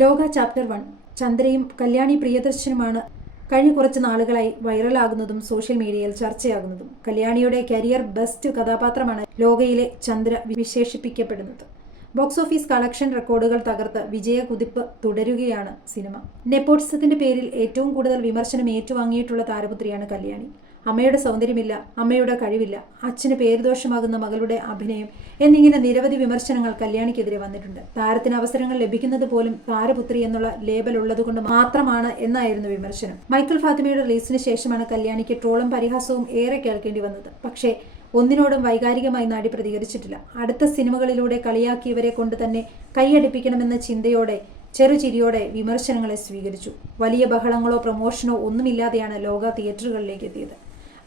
ലോക chapter one ചന്ദ്രയും കല്യാണി പ്രിയദർശനുമാണ് കഴിഞ്ഞ കുറച്ച് നാളുകളായി വൈറലാകുന്നതും സോഷ്യൽ മീഡിയയിൽ ചർച്ചയാകുന്നതും. കല്യാണിയുടെ കരിയർ ബെസ്റ്റ് കഥാപാത്രമാണ് ലോകയിലെ ചന്ദ്ര വിശേഷിപ്പിക്കപ്പെടുന്നത്. ബോക്സ് ഓഫീസ് കളക്ഷൻ റെക്കോർഡുകൾ തകർത്ത് വിജയ കുതിപ്പ് തുടരുകയാണ് സിനിമ. നെപ്പോട്ടിസത്തിന്റെ പേരിൽ ഏറ്റവും കൂടുതൽ വിമർശനം ഏറ്റുവാങ്ങിയിട്ടുള്ള താരപുത്രിയാണ് കല്യാണി. അമ്മയുടെ സൗന്ദര്യമില്ല അമ്മയുടെ കഴിവില്ല അച്ഛന് പേരുദോഷമാകുന്ന മകളുടെ അഭിനയം എന്നിങ്ങനെ നിരവധി വിമർശനങ്ങൾ കല്യാണിക്കെതിരെ വന്നിട്ടുണ്ട്. താരത്തിന് അവസരങ്ങൾ ലഭിക്കുന്നത് പോലും താരപുത്രി എന്നുള്ള ലേബൽ ഉള്ളതുകൊണ്ട് മാത്രമാണ് എന്നായിരുന്നു വിമർശനം. മൈക്കിൾ ഫാത്തിമയുടെ റിലീസിന് ശേഷമാണ് കല്യാണിക്ക് ട്രോളും പരിഹാസവും ഏറെ കേൾക്കേണ്ടി വന്നത്. പക്ഷേ ഒന്നിനോടും വൈകാരികമായി നാടി പ്രതികരിച്ചിട്ടില്ല. അടുത്ത സിനിമകളിലൂടെ കളിയാക്കിയവരെ കൊണ്ട് തന്നെ കൈയടിപ്പിക്കണമെന്ന ചിന്തയോടെ ചെറുചിരിയോടെ വിമർശനങ്ങളെ സ്വീകരിച്ചു. വലിയ ബഹളങ്ങളോ പ്രമോഷനോ ഒന്നുമില്ലാതെയാണ് ലോക തിയേറ്ററുകളിലേക്ക് എത്തിയത്.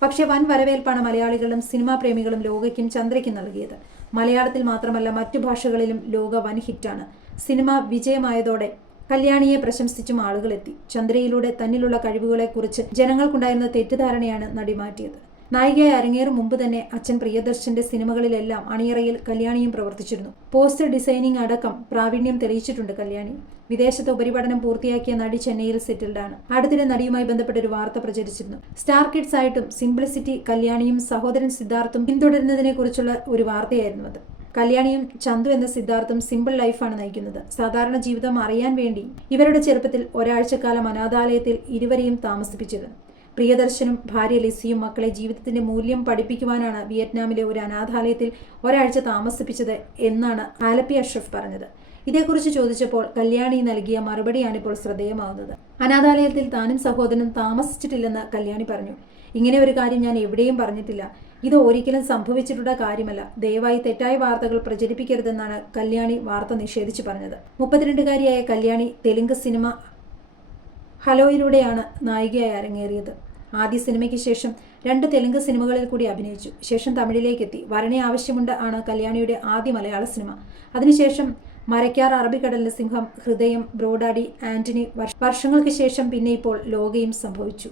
പക്ഷേ വൻ വരവേൽപ്പാണ് മലയാളികളും സിനിമാ പ്രേമികളും ലോകയ്ക്കും ചന്ദ്രയ്ക്കും നൽകിയത്. മലയാളത്തിൽ മാത്രമല്ല മറ്റു ഭാഷകളിലും ലോക വൻ ഹിറ്റാണ്. സിനിമ വിജയമായതോടെ കല്യാണിയെ പ്രശംസിച്ചും ആളുകളെത്തി. ചന്ദ്രയിലൂടെ തന്നിലുള്ള കഴിവുകളെക്കുറിച്ച് ജനങ്ങൾക്കുണ്ടായിരുന്ന തെറ്റിദ്ധാരണയാണ് നടി മാറ്റിയത് നായികയായി അരങ്ങേറും മുമ്പ് തന്നെ അച്ഛൻ പ്രിയദർശന്റെ സിനിമകളിലെല്ലാം അണിയറയിൽ കല്യാണിയും പ്രവർത്തിച്ചിരുന്നു. പോസ്റ്റർ ഡിസൈനിങ് അടക്കം പ്രാവീണ്യം തെളിയിച്ചിട്ടുണ്ട് കല്യാണി. വിദേശത്ത് ഉപരിപഠനം പൂർത്തിയാക്കിയ നടി ചെന്നൈയിൽ സെറ്റിൽഡ് ആണ്. അടുത്തിടെ നടിയുമായി ബന്ധപ്പെട്ട ഒരു വാർത്ത പ്രചരിച്ചിരുന്നു. സ്റ്റാർ കിഡ്സ് ആയിട്ടും സിംപ്ലിസിറ്റി കല്യാണിയും സഹോദരൻ സിദ്ധാർത്ഥും പിന്തുടരുന്നതിനെ കുറിച്ചുള്ള ഒരു വാർത്തയായിരുന്നു അത്. കല്യാണിയും ചന്തു എന്ന സിദ്ധാർത്ഥും സിമ്പിൾ ലൈഫാണ് നയിക്കുന്നത്. സാധാരണ ജീവിതം അറിയാൻ വേണ്ടി ഇവരുടെ ചെറുപ്പത്തിൽ ഒരാഴ്ചക്കാലം അനാഥാലയത്തിൽ ഇരുവരെയും താമസിപ്പിച്ചത് പ്രിയദർശനും ഭാര്യ ലിസിയും മക്കളെ ജീവിതത്തിന്റെ മൂല്യം പഠിപ്പിക്കുവാനാണ് വിയറ്റ്നാമിലെ ഒരു അനാഥാലയത്തിൽ ഒരാഴ്ച താമസിപ്പിച്ചത് എന്നാണ് ആലപ്പി അഷ്റഫ് പറഞ്ഞത്. ഇതേക്കുറിച്ച് ചോദിച്ചപ്പോൾ കല്യാണി നൽകിയ മറുപടിയാണ് ഇപ്പോൾ ശ്രദ്ധേയമാവുന്നത് അനാഥാലയത്തിൽ താനും സഹോദരനും താമസിച്ചിട്ടില്ലെന്ന് കല്യാണി പറഞ്ഞു. ഇങ്ങനെ ഒരു കാര്യം ഞാൻ എവിടെയും പറഞ്ഞിട്ടില്ല. ഇത് ഒരിക്കലും സംഭവിച്ചിട്ടുള്ള കാര്യമല്ല. ദയവായി തെറ്റായ വാർത്തകൾ പ്രചരിപ്പിക്കരുതെന്നാണ് കല്യാണി വാർത്ത നിഷേധിച്ചു പറഞ്ഞത്. മുപ്പത്തിരണ്ടുകാരിയായ കല്യാണി തെലുങ്ക് സിനിമ ഹലോയിലൂടെയാണ് നായികയായി അരങ്ങേറിയത്. ആദ്യ സിനിമയ്ക്ക് ശേഷം രണ്ട് തെലുങ്ക് സിനിമകളിൽ കൂടി അഭിനയിച്ചു. ശേഷം തമിഴിലേക്ക് എത്തി വരണേ ആവശ്യമുണ്ട് ആണ് കല്യാണിയുടെ ആദ്യ മലയാള സിനിമ. അതിനുശേഷം മരക്കാർ അറബിക്കടലിലെ സിംഹം ഹൃദയം ബ്രോഡാഡി ആന്റണി വർഷങ്ങൾക്ക് ശേഷം പിന്നെ ഇപ്പോൾ ലോകയും സംഭവിച്ചു.